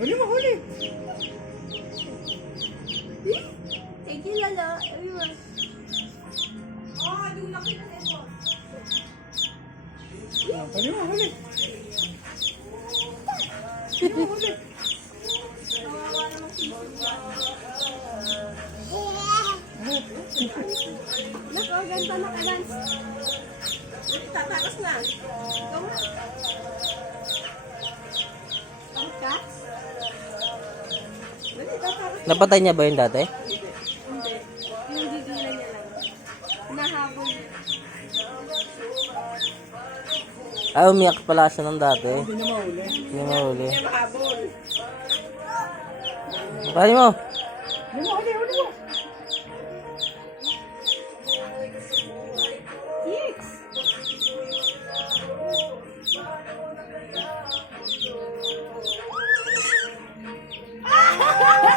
Huli mo, huli. Thank you, Lala. Everyone. Huli mo, huli. Huli mo, huli. Nako, ganda na ka-dance. Tatakas na. Ikaw na. Takot ka? Dali, tatakas. Napatay niya ba yun dati? Hindi. Yung gigilan niya lang. Nahabol niya. Ah, umiyak pala siya nung dati. Hindi na mahuli. Hindi mo huli. Nahabol. Patayin mo! Huli mo, huli, huli mo. Six.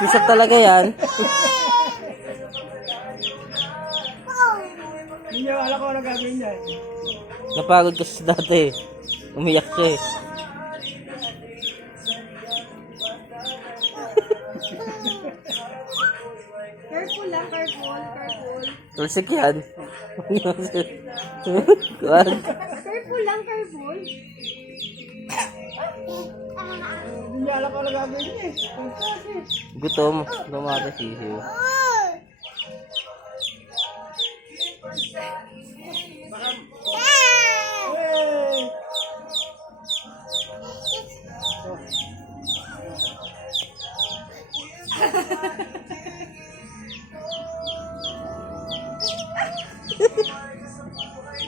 Pisat talaga yan. Hindi niya alam ko ano gagawin niya. Napagod kasi dati. Umiyak siya eh. Careful lang, careful, careful. Tulsik yan. Kuwan. Careful lang, careful. Hindi niya alam ko ano gagawin niya eh. Pagkas eh. Gutom. Lumata sisiw. Hey!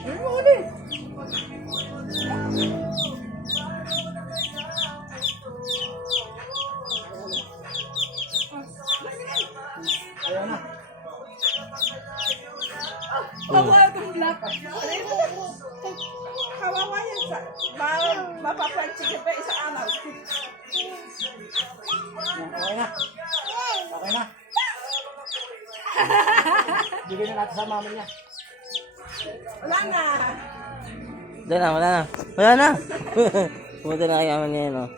Huli mo, huli. Ayaw na. Kawawa itong black. Kawawa yan sa... Mapapansin pa isa anak. Okay na. Okay na. Bigyan na natin sa mama niya. Wala na. Wala na, wala na. Wala na. Pumunta na kay aman niya yun, oh.